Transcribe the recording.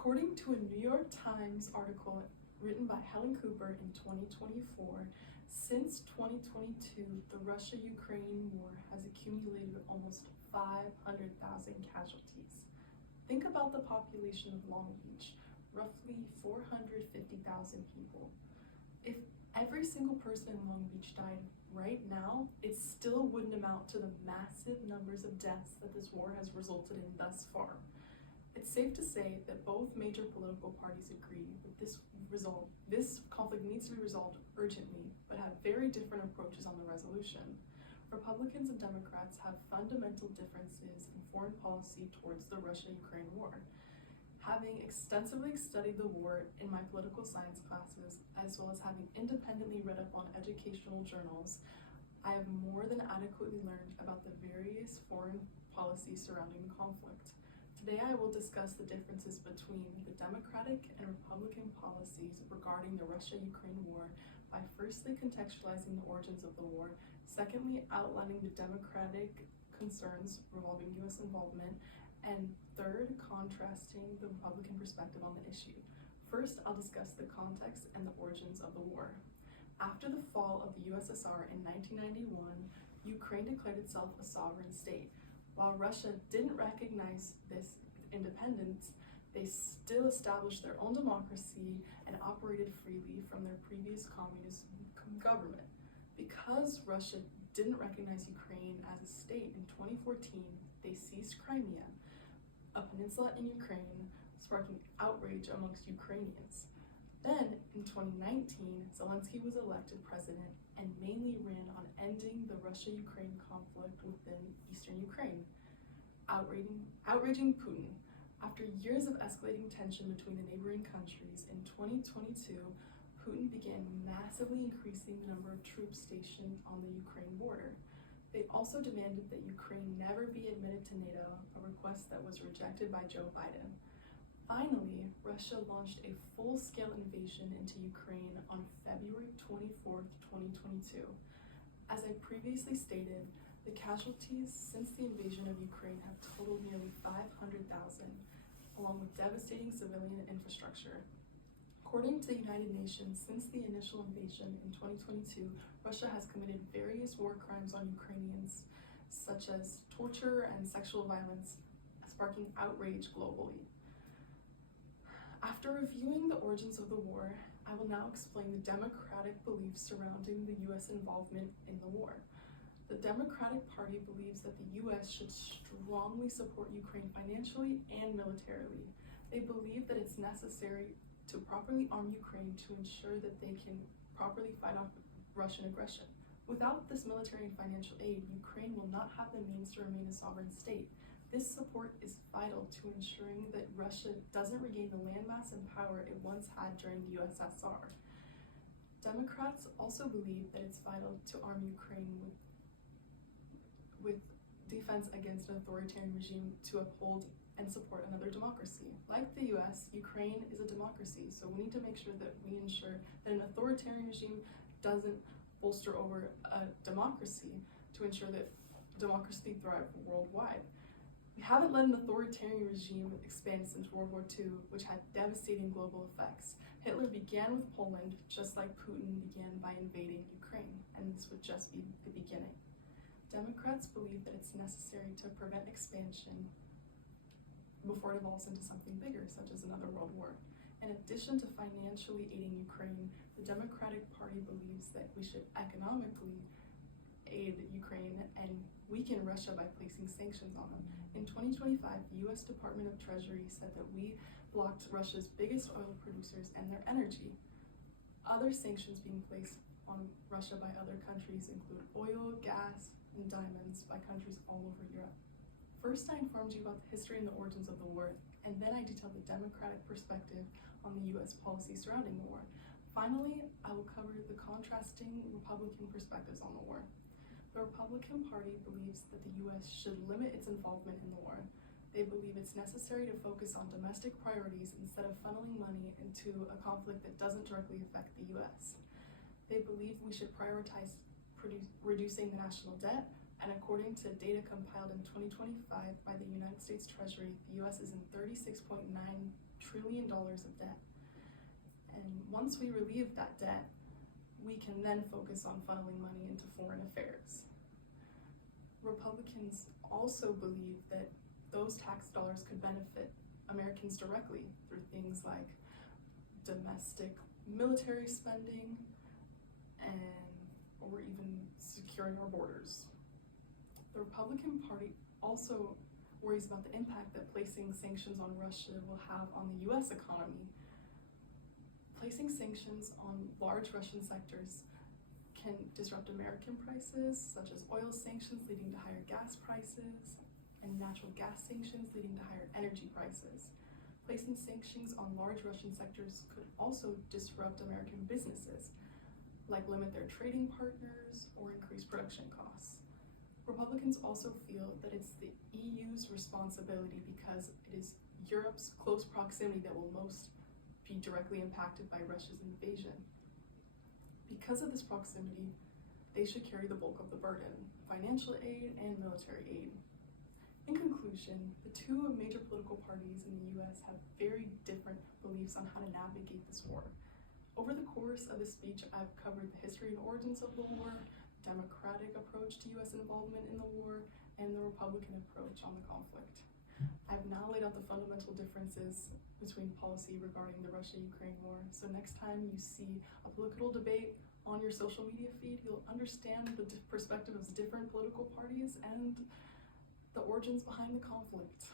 According to a New York Times article written by Helen Cooper in 2024, since 2022, the Russia-Ukraine war has accumulated almost 500,000 casualties. Think about the population of Long Beach, roughly 450,000 people. If every single person in Long Beach died right now, it still wouldn't amount to the massive numbers of deaths that this war has resulted in thus far. It's safe to say that both major political parties agree that this conflict needs to be resolved urgently, but have very different approaches on the resolution. Republicans and Democrats have fundamental differences in foreign policy towards the Russia-Ukraine war. Having extensively studied the war in my political science classes, as well as having independently read up on educational journals, I have more than adequately learned about the various foreign policies surrounding the conflict. Today I will discuss the differences between the Democratic and Republican policies regarding the Russia-Ukraine war by firstly contextualizing the origins of the war, secondly outlining the Democratic concerns revolving U.S. involvement, and third, contrasting the Republican perspective on the issue. First, I'll discuss the context and the origins of the war. After the fall of the USSR in 1991, Ukraine declared itself a sovereign state. While Russia didn't recognize this independence, they still established their own democracy and operated freely from their previous communist government. Because Russia didn't recognize Ukraine as a state in 2014, they seized Crimea, a peninsula in Ukraine, sparking outrage amongst Ukrainians. Then, in 2019, Zelensky was elected president and mainly ran on ending the Russia-Ukraine conflict within eastern Ukraine, outraging Putin. After years of escalating tension between the neighboring countries, in 2022, Putin began massively increasing the number of troops stationed on the Ukraine border. They also demanded that Ukraine never be admitted to NATO, a request that was rejected by Joe Biden. Finally, Russia launched a full-scale invasion into Ukraine on February 24th, 2022. As I previously stated, the casualties since the invasion of Ukraine have totaled nearly 500,000, along with devastating civilian infrastructure. According to the United Nations, since the initial invasion in 2022, Russia has committed various war crimes on Ukrainians, such as torture and sexual violence, sparking outrage globally. After reviewing the origins of the war, I will now explain the Democratic beliefs surrounding the U.S. involvement in the war. The Democratic Party believes that the U.S. should strongly support Ukraine financially and militarily. They believe that it's necessary to properly arm Ukraine to ensure that they can properly fight off Russian aggression. Without this military and financial aid, Ukraine will not have the means to remain a sovereign state. This support is vital to ensuring that Russia doesn't regain the landmass and power it once had during the USSR. Democrats also believe that it's vital to arm Ukraine with defense against an authoritarian regime to uphold and support another democracy. Like the US, Ukraine is a democracy, so we need to make sure that we ensure that an authoritarian regime doesn't bolster over a democracy to ensure that democracy thrives worldwide. We haven't let an authoritarian regime expand since World War II, which had devastating global effects. Hitler began with Poland, just like Putin began by invading Ukraine, and this would just be the beginning. Democrats believe that it's necessary to prevent expansion before it evolves into something bigger, such as another world war. In addition to financially aiding Ukraine, the Democratic Party believes that we should economically aid Ukraine and weaken Russia by placing sanctions on them. In 2025, the U.S. Department of Treasury said that we blocked Russia's biggest oil producers and their energy. Other sanctions being placed on Russia by other countries include oil, gas, and diamonds by countries all over Europe. First, I informed you about the history and the origins of the war, and then I detailed the Democratic perspective on the U.S. policy surrounding the war. Finally, I will cover the contrasting Republican perspectives on the war. The Republican Party believes that the U.S. should limit its involvement in the war. They believe it's necessary to focus on domestic priorities instead of funneling money into a conflict that doesn't directly affect the U.S. They believe we should prioritize reducing the national debt, and according to data compiled in 2025 by the United States Treasury, the U.S. is in $36.9 trillion of debt. And once we relieve that debt, we can then focus on funneling money into foreign affairs. Republicans also believe that those tax dollars could benefit Americans directly through things like domestic military spending or even securing our borders. The Republican Party also worries about the impact that placing sanctions on Russia will have on the US economy. Placing sanctions on large Russian sectors can disrupt American prices, such as oil sanctions leading to higher gas prices, and natural gas sanctions leading to higher energy prices. Placing sanctions on large Russian sectors could also disrupt American businesses, like limit their trading partners or increase production costs. Republicans also feel that it's the EU's responsibility because it is Europe's close proximity that will most be directly impacted by Russia's invasion. Because of this proximity, they should carry the bulk of the burden, financial aid and military aid. In conclusion, the two major political parties in the US have very different beliefs on how to navigate this war. Over the course of this speech, I've covered the history and origins of the war, Democratic approach to US involvement in the war, and the Republican approach on the conflict. I've now laid out the fundamental differences between policy regarding the Russia-Ukraine war, so next time you see a political debate on your social media feed, you'll understand the perspective of different political parties and the origins behind the conflict.